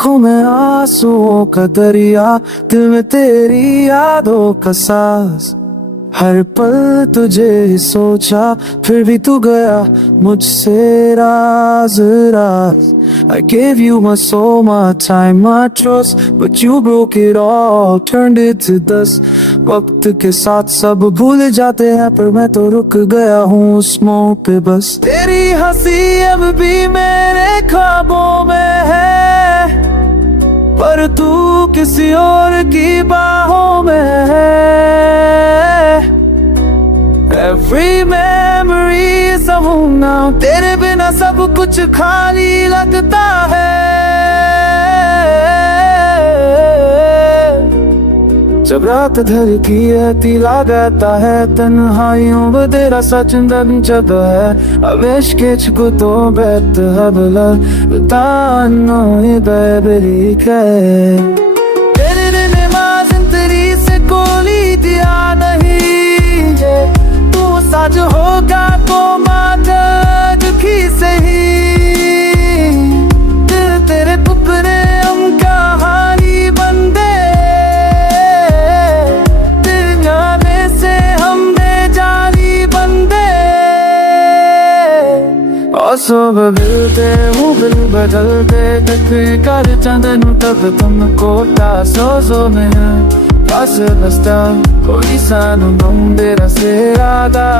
आंखों में आंसुओं का दरिया, दिल में तेरी यादों का साज। हर पल तुझे सोचा, फिर भी तू गया मुझसे राज राज। I gave you my soul, my time, my trust, but you broke it all, turned it to dust. वक्त के साथ सब भूल जाते हैं, पर मैं तो रुक गया हूँ उस मोड़ पे बस। तेरी हंसी अब भी मेरे ख्वाबों में है, पर तू किसी और की बाहों में है। Every memory is a home now, तेरे बिना सब कुछ खाली लगता है। जब रात ढलती है तिला गाता है, तन्हाइयों में तेरा सच जब है। अब इश्क को तो बेत हबला बतानो ये बेबरी के तेरे नमाज तेरी से कोली दिया नहीं है। तू सच होगा तो माता दुखी सही, दिल तेरे टुकड़े हम कहानी बंदे, सब मिलते हूँ बिल बदलते तक कर चंदन तब तुमको तासों में है। पास बसता कोई सा नुम तेरा से राधा।